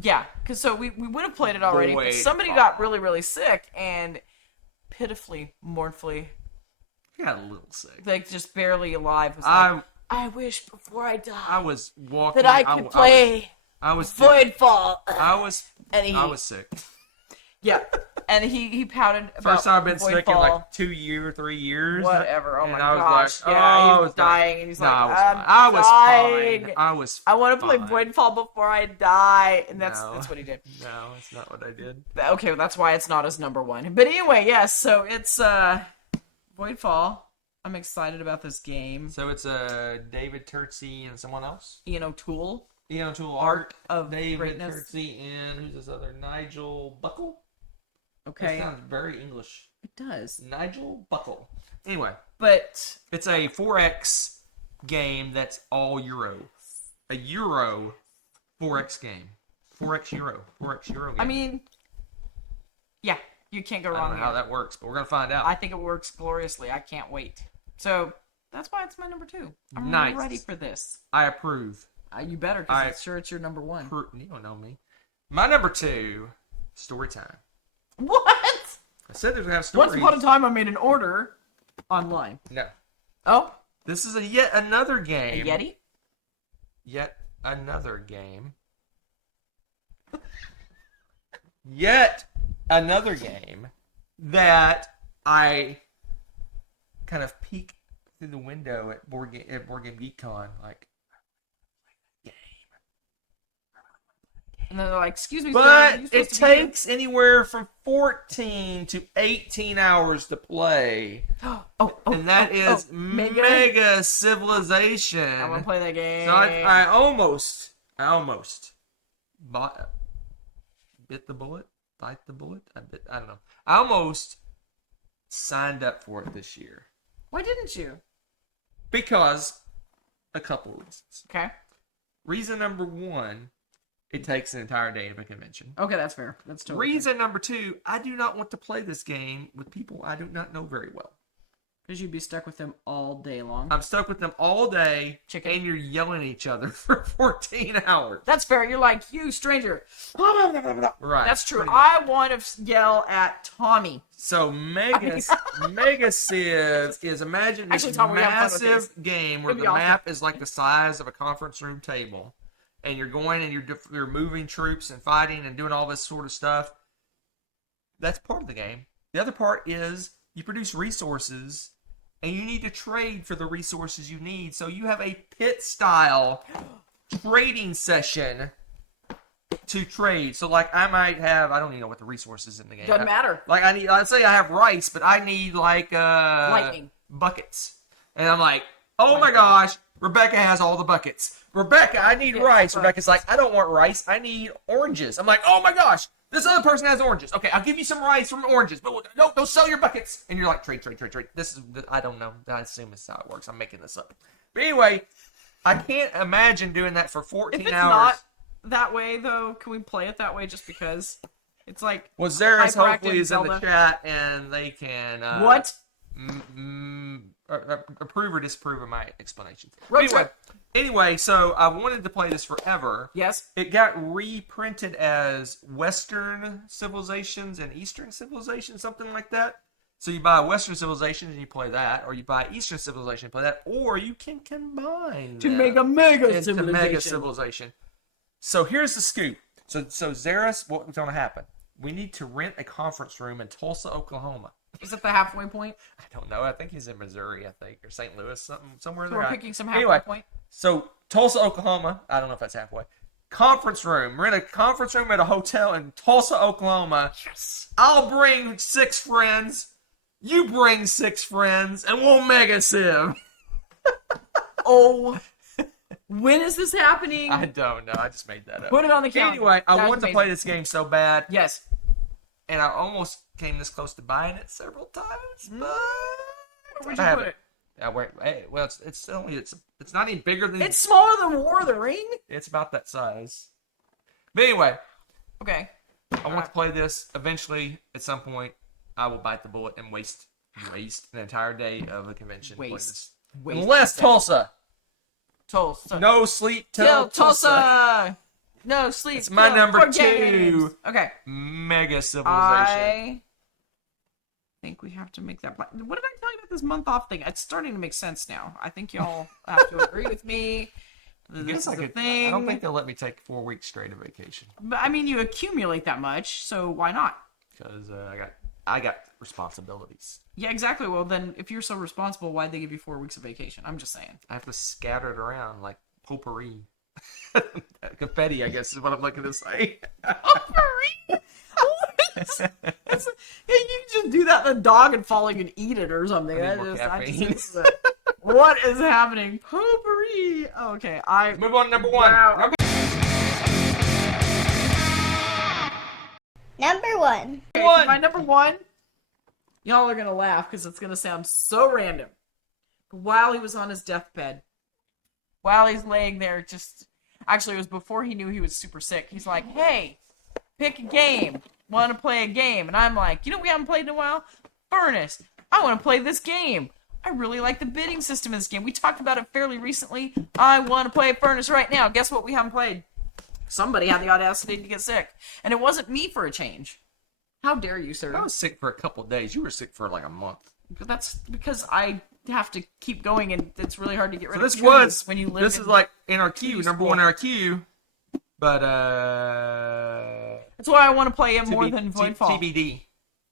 Yeah, because so we would have played it already, but somebody Voidfall. got really, really sick, and pitifully, mournfully, I got a little sick. like just barely alive, was like, I I wish before I die I was walking. that I could play I was Voidfall. I was And I was sick. Yeah, and he pouted about First time I've been sick in Voidfall. like 2 years, 3 years. Whatever. Oh And my I was gosh. like, Yeah, oh, he was dying, and he's No, like, I was dying. fine. I was. I want to play fine. Voidfall before I die, and that's No. what he did. No, it's not what I did. Okay, well, that's why it's not his number 1. But anyway, yes. So it's Voidfall. I'm excited about this game. So it's David Turtsey and someone else. Ian O'Toole. Ian O'Toole Art art of David Greatness. Turtsey and who's this other Nigel Buckle? That Okay, sounds very English. it does. Nigel Buckle. Anyway, But it's a 4X game that's all Euro. A Euro 4X game. 4X Euro. 4X Euro game. I mean, yeah, you can't go I wrong don't know how here. that works, but we're gonna find out. I think it works gloriously. I can't wait. So that's why it's my number 2. I'm Nice. ready for this. I approve. You better, because I'm sure it's your number 1. You don't know me. My number 2, story time. What? I said there's gonna have stories. Once upon a time, I made an order online. No. Oh, This is yet another a game. Yeti? Yet another game. Yet another game that I kind of peek through the window at Board Game Geek Con, like, And then they're like, excuse me, sir, but you it supposed to be here?" takes anywhere from 14 to 18 hours to play. Oh, And that is Mega. Mega Civilization. I want to play that game. So I almost bit the bullet, bite the bullet. I don't know. I almost signed up for it this year. Why didn't you? Because a couple reasons. Okay. Reason number one, it takes an entire day of a convention. Okay, that's fair. That's totally Reason number two, I do not want to play this game with people I do not know very well. because you'd be stuck with them all day long. I'm stuck with them all day, Chicken. and you're yelling at each other for 14 hours. That's fair. You're like, you stranger. Right. That's true. pretty much. I want to yell at Tommy. So Mega Civ is, imagine this Actually, Tom, we have fun with massive game where It'd the be awesome. map is like the size of a conference room table, and you're going and you're moving troops and fighting and doing all this sort of stuff. That's part of the game. The other part is you produce resources, and you need to trade for the resources you need. So you have a pit style trading session to trade. So like I might have, I don't even know what the resources in the game. Doesn't matter. Like let's say I have rice, but I need like Lightning. buckets. And I'm like, oh my gosh, Rebecca has all the buckets. Rebecca, I need Yeah, rice. buckets. Rebecca's like, I don't want rice. I need oranges. I'm like, oh my gosh, this other person has oranges. Okay, I'll give you some rice from oranges, but no, don't sell your buckets. And you're like, trade. This is, I don't know. I assume this is how it works. I'm making this up. But anyway, I can't imagine doing that for 14 If it's hours. not that way, though, can we play it that way just because? It's like, Well, Zeris Hyperactive hopefully is in the Zelda. chat, and they can what? approve or disapprove of my explanations. Road Anyway, trip. anyway, so I wanted to play this forever. Yes. It got reprinted as Western Civilizations and Eastern Civilizations, something like that. So you buy Western Civilization and you play that, or you buy Eastern Civilization and play that, or you can combine To them make a mega into civilization. Mega Civilization. So here's the scoop. So Zeris, what's going to happen? We need to rent a conference room in Tulsa, Oklahoma. Is it the halfway point? I don't know. I think he's in Missouri, I think, or St. Louis, somewhere So there. we're picking some halfway Anyway, point. so Tulsa, Oklahoma. I don't know if that's halfway. Conference room. Rent a conference room at a hotel in Tulsa, Oklahoma. Yes. I'll bring 6 friends. You bring 6 friends, and we'll mega civ. Oh, when is this happening? I don't know. I just made that up. Put it on the calendar. Anyway, I That was wanted to amazing. play this game so bad, Yes. and I almost came this close to buying it several times, but Where'd I you have put it. Yeah, wait, hey, well, it's not even bigger than It's smaller than War of the Ring. It's about that size. But anyway, Okay. I want to play this. Eventually, at some point, I will bite the bullet and waste an entire day of a convention. to play Waste. this. Unless Tulsa. Tulsa. No sleep till Till Tulsa. Tulsa. No sleep. It's my till number 4 2. games. Okay. Mega civilization. I think we have to make that. What did I tell you about this month off thing? It's starting to make sense now. I think y'all have to agree with me. I This guess I is a could. thing. I don't think they'll let me take 4 weeks straight of vacation But I mean, you accumulate that much, so why not? because I got responsibilities. Yeah, exactly. Well, then, if you're so responsible, why'd they give you 4 weeks of vacation? I'm just saying. I have to scatter it around like potpourri. Confetti, I guess, is what I'm looking to say. Potpourri? Yeah, you can just do that to the dog and fall like and eat it or something. I need That more just- I caffeine. just- what is happening? Potpourri. Oh, okay, Move on to number 1. Wow. Number 1. Okay, so my number 1, y'all are gonna laugh because it's gonna sound so random. But while he was on his deathbed, while he's laying there, actually it was before he knew he was super sick. He's like, "Hey, pick a game. Want to play a game?" And I'm like, "You know what we haven't played in a while? Furnace. I want to play this game. I really like the bidding system in this game. We talked about it fairly recently. I want to play Furnace right now. Guess what we haven't played? Somebody had the audacity to get sick. And it wasn't me for a change. How dare you, sir? I was sick for a couple of days. You were sick for like a month. But that's because I have to keep going, and it's really hard to get rid So of this tunes was when you live This in- is like in our queue, Queue number school. 1 in our queue. But That's why I want to play it more than Voidfall. TBD.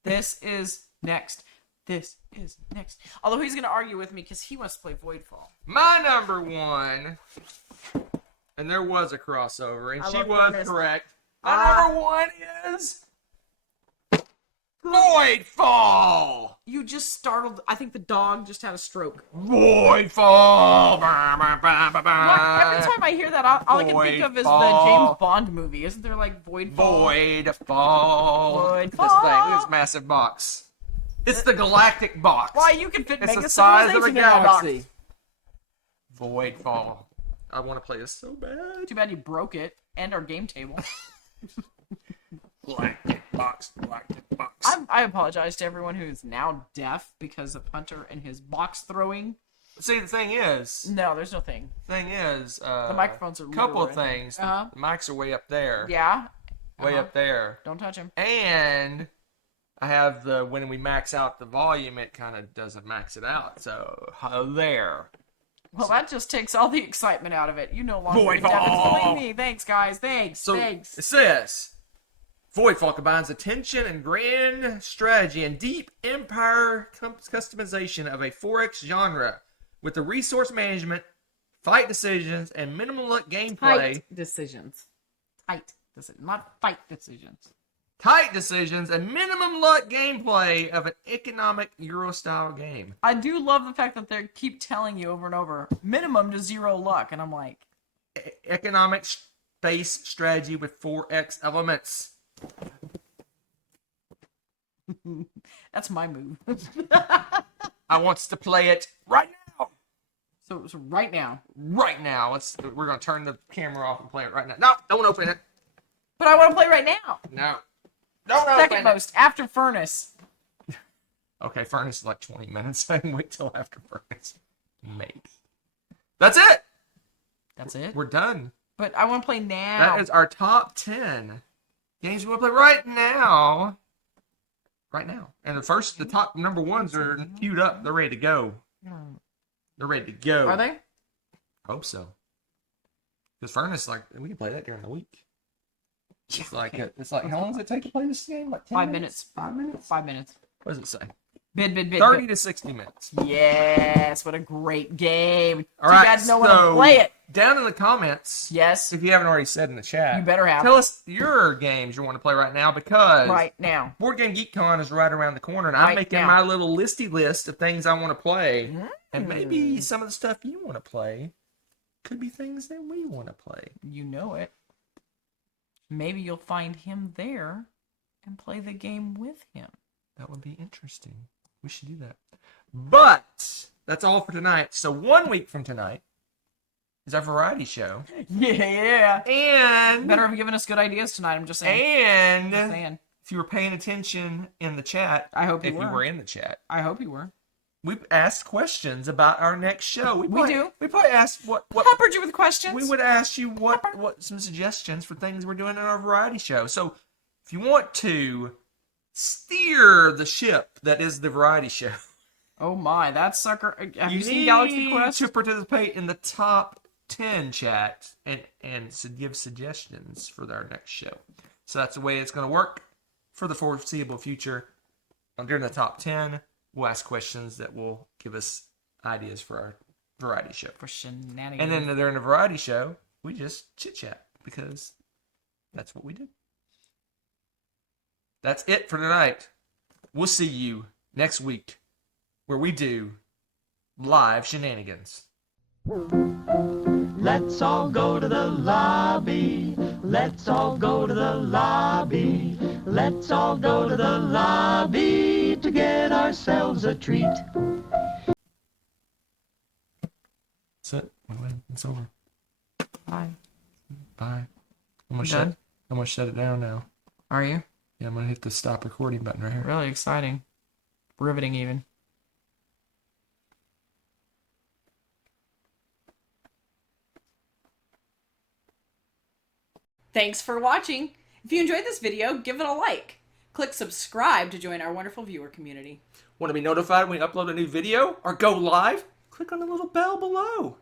This is next. This is next. Although he's going to argue with me because he wants to play Voidfall. My number 1, and there was a crossover, and I she love was Furnace. correct. My number 1 is Voidfall. You just startled. I think the dog just had a stroke. Voidfall. Every time I hear that, all I can think of is the Voidfall. James Bond movie. Isn't there like Voidfall? Voidfall. Look at this thing. Look at this massive box. It's the galactic box. Why, you can fit It's Mega the size of a Civilization in that box. galaxy. Voidfall. I want to play this so bad. Too bad you broke it and our game table. Galactic box. I apologize to everyone who's now deaf because of Hunter and his box throwing. See, the thing is, No, there's no thing. the microphones are couple of literally- things. Uh-huh. The mics are way up there. Yeah. Way Uh-huh. up there. Don't touch him. And I have when we max out the volume, it kind of doesn't max it out. So there. Well, that just takes all the excitement out of it. You no longer Voidfall! definitely me. Thanks, guys. Thanks. So Thanks. it says, Voidfall combines attention and grand strategy and deep empire customization of a 4X genre with the resource management, fight decisions, and minimal luck gameplay. Tight decisions. Tight decisions. Not fight decisions. Tight decisions and minimum luck gameplay of an economic Euro-style game. I do love the fact that they keep telling you over and over, minimum to 0 luck. And I'm like, Economic space strategy with 4X elements. that's my move. I wants to play it right now. So right now. Right now. We're gonna turn the camera off and play it right now. No, don't open it. But I want to play right now. No. Don't Second open most, after Furnace. it. Okay, Furnace is like 20 minutes. I can wait till after Furnace. Maybe. That's it. That's it. We're done. But I want to play now. That is our top 10 games we want to play right now. Right now. And the top number ones are queued up. They're ready to go. They're ready to go. Are they? I hope so. Because Furnace, we can play that during the week. It's like how long does it take to play this game? Like 10 5 minutes. 5 minutes? 5 minutes. What does it say? Bid. 30 to 60 minutes. Yes, what a great game. All Too right, bad no one will play it. Down in the comments, Yes, if you haven't already said in the chat, you better have tell us your games you want to play right now because right now. Board Game Geek Con is right around the corner, and I'm Right making now. my little listy list of things I want to play. And Mm. maybe some of the stuff you want to play could be things that we want to play. You know it. Maybe you'll find him there and play the game with him. That would be interesting. We should do that. But that's all for tonight. So 1 week from tonight is our variety show. Yeah. And Better have given us good ideas tonight. I'm just saying. Just and saying. if you were paying attention in the chat, I hope you if were. you were in the chat, I hope you were. we've asked questions about our next show. We do. We probably asked what Peppered you with questions. we would ask you what some suggestions for things we're doing in our variety show. So if you want to steer the ship that is the variety show, Oh my, that sucker. Have you seen need Galaxy Quest? to participate in the top 10 chat and give suggestions for our next show. So that's the way it's going to work for the foreseeable future. During the top 10, we'll ask questions that will give us ideas for our variety show. For shenanigans. And then during the variety show, we just chit chat because that's what we do. That's it for tonight. We'll see you next week where we do live shenanigans. Let's all go to the lobby. Let's all go to the lobby. Let's all go to the lobby to get ourselves a treat. That's it. It's over. Bye. Bye. I'm gonna Done? shut it down now. Are you? Yeah, I'm gonna hit the stop recording button right here. Really exciting. Riveting, even. Thanks for watching. If you enjoyed this video, give it a like. Click subscribe to join our wonderful viewer community. Want to be notified when we upload a new video or go live? Click on the little bell below.